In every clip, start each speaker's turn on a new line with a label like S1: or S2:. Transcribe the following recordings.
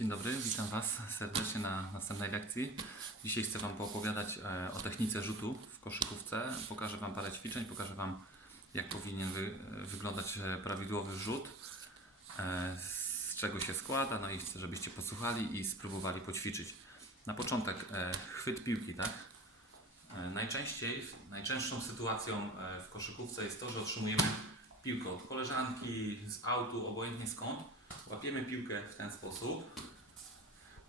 S1: Dzień dobry, witam Was serdecznie na następnej lekcji. Dzisiaj chcę Wam poopowiadać e, o technice rzutu w koszykówce. Pokażę Wam parę ćwiczeń, pokażę Wam jak powinien wy, e, wyglądać e, prawidłowy rzut, z czego się składa, no i chcę, żebyście posłuchali i spróbowali poćwiczyć. Na początek chwyt piłki, tak? Najczęściej, najczęstszą sytuacją w koszykówce jest to, że otrzymujemy piłkę od koleżanki, z autu, obojętnie skąd. Łapiemy piłkę w ten sposób.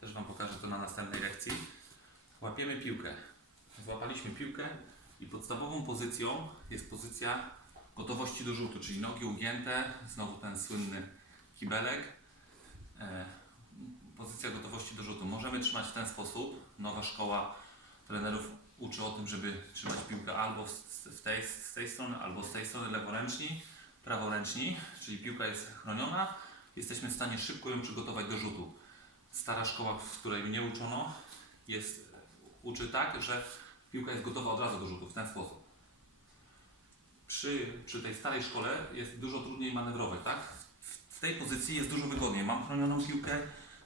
S1: Też Wam pokażę to na następnej lekcji. Łapiemy piłkę. Złapaliśmy piłkę i podstawową pozycją jest pozycja gotowości do rzutu, czyli nogi ugięte, znowu ten słynny kibelek. E, pozycja gotowości do rzutu. Możemy trzymać w ten sposób. Nowa szkoła trenerów uczy o tym, żeby trzymać piłkę albo w tej, z tej strony, albo z tej strony leworęczni, praworęczni, czyli piłka jest chroniona. Jesteśmy w stanie szybko ją przygotować do rzutu. Stara szkoła, w której mnie uczono, jest, uczy tak, że piłka jest gotowa od razu do rzutu w ten sposób. Przy, przy tej starej szkole jest dużo trudniej manewrować, tak? W, tej pozycji jest dużo wygodniej. Mam chronioną piłkę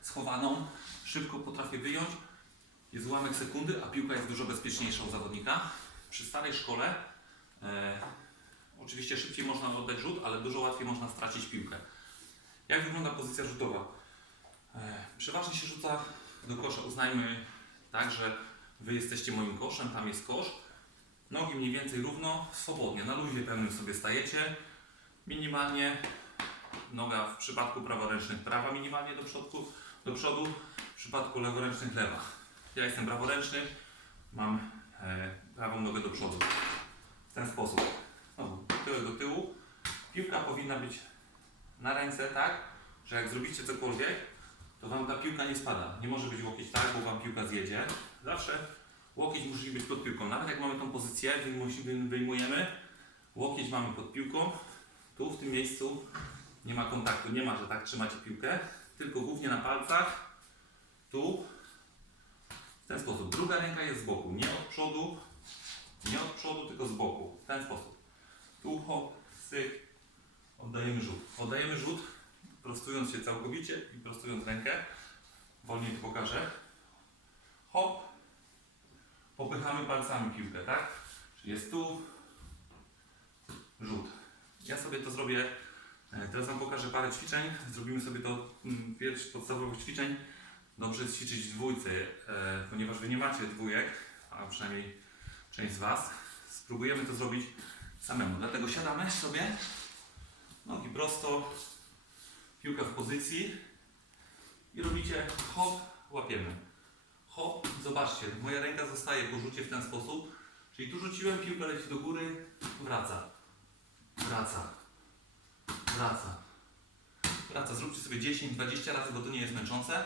S1: schowaną, szybko potrafię wyjąć. Jest ułamek sekundy, a piłka jest dużo bezpieczniejsza u zawodnika. Przy starej szkole e, oczywiście szybciej można oddać rzut, ale dużo łatwiej można stracić piłkę. Jak wygląda pozycja rzutowa? E, Przeważnie się rzuca do kosza. Uznajmy tak, że Wy jesteście moim koszem, tam jest kosz. Nogi mniej więcej równo, swobodnie, na luzie pełnym sobie stajecie. Minimalnie noga w przypadku praworęcznych prawa minimalnie do przodu, do przodu w przypadku leworęcznych lewa. Ja jestem praworęczny, mam e, prawą nogę do przodu. W ten sposób. Znowu, tyłek do tyłu. Piłka powinna być na ręce tak, że jak zrobicie cokolwiek, to Wam ta piłka nie spada. Nie może być łokieć tak, bo Wam piłka zjedzie. Zawsze łokieć musi być pod piłką. Nawet jak mamy tą pozycję, wyjmu- wyjmujemy, łokieć mamy pod piłką. Tu w tym miejscu nie ma kontaktu, nie ma, że tak trzymacie piłkę, tylko głównie na palcach. Tu w ten sposób. Druga ręka jest z boku, nie od przodu, nie od przodu, tylko z boku. W ten sposób. Tu hop, syk, oddajemy rzut. Oddajemy rzut, prostując się całkowicie i prostując rękę. Wolniej to pokażę. Hop, popychamy palcami piłkę, tak? Czyli jest tu, rzut. Ja sobie to zrobię, e, teraz Wam pokażę parę ćwiczeń. Zrobimy sobie to mm, pierwszy podstawowych ćwiczeń. Dobrze jest ćwiczyć dwójce, e, ponieważ Wy nie macie dwójek, a przynajmniej część z Was. Spróbujemy to zrobić samemu. Dlatego siadamy sobie, nogi prosto, piłka w pozycji i robicie hop, łapiemy. Hop, zobaczcie, moja ręka zostaje po rzucie w ten sposób, czyli tu rzuciłem, piłka leci do góry, wraca, wraca, wraca, wraca. Zróbcie sobie 10-20 razy, bo to nie jest męczące.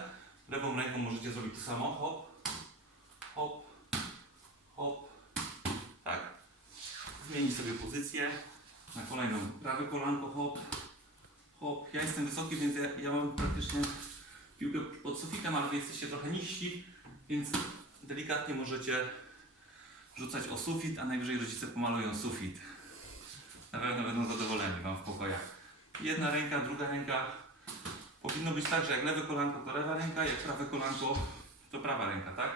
S1: Lewą ręką możecie zrobić to samo, hop, hop, hop, tak. Zmienić sobie pozycję na kolejną. Prawe kolanko, hop, hop. Ja jestem wysoki, więc ja, ja mam praktycznie piłkę pod sufitem, ale wy jesteście trochę niżsi, więc delikatnie możecie rzucać o sufit, a najwyżej rodzice pomalują sufit. Na pewno będą zadowoleni Wam w pokojach. Jedna ręka, druga ręka. Powinno być tak, że jak lewe kolanko to lewa ręka, jak prawe kolanko to prawa ręka, tak?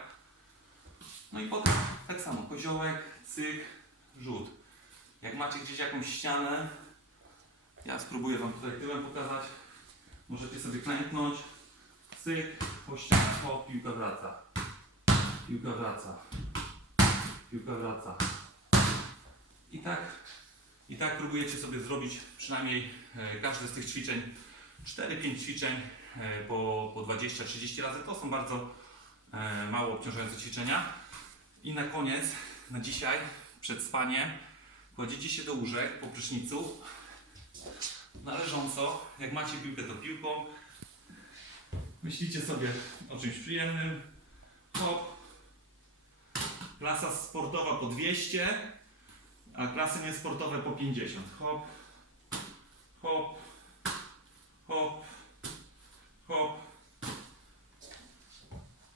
S1: No i potem tak samo, koziołek, cyk, rzut. Jak macie gdzieś jakąś ścianę, ja spróbuję Wam tutaj tyłem pokazać. Możecie sobie klęknąć, cyk, po hop, piłka wraca. Piłka wraca. Piłka wraca. I tak, i tak próbujecie sobie zrobić przynajmniej e, każde z tych ćwiczeń, 4-5 ćwiczeń e, po, po 20-30 razy. To są bardzo e, mało obciążające ćwiczenia. I na koniec, na dzisiaj, przed spaniem, kładziecie się do łóżek po prysznicu, należąco, jak macie piłkę to piłką, myślicie sobie o czymś przyjemnym, hop, klasa sportowa po 200, a klasy niesportowe po 50, hop, hop, hop, hop.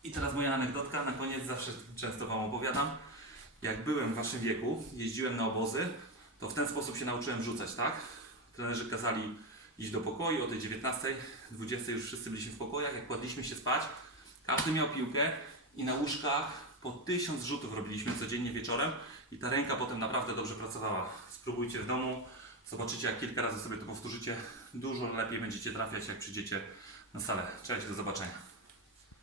S1: I teraz moja anegdotka, na koniec zawsze często Wam opowiadam. Jak byłem w Waszym wieku, jeździłem na obozy, to w ten sposób się nauczyłem rzucać, tak? Trenerzy kazali iść do pokoju o tej 19, 20 już wszyscy byliśmy w pokojach, jak kładliśmy się spać, każdy miał piłkę i na łóżkach po tysiąc rzutów robiliśmy codziennie wieczorem i ta ręka potem naprawdę dobrze pracowała. Spróbujcie w domu, zobaczycie jak kilka razy sobie to powtórzycie, dużo lepiej będziecie trafiać jak przyjdziecie na salę. Cześć, do zobaczenia.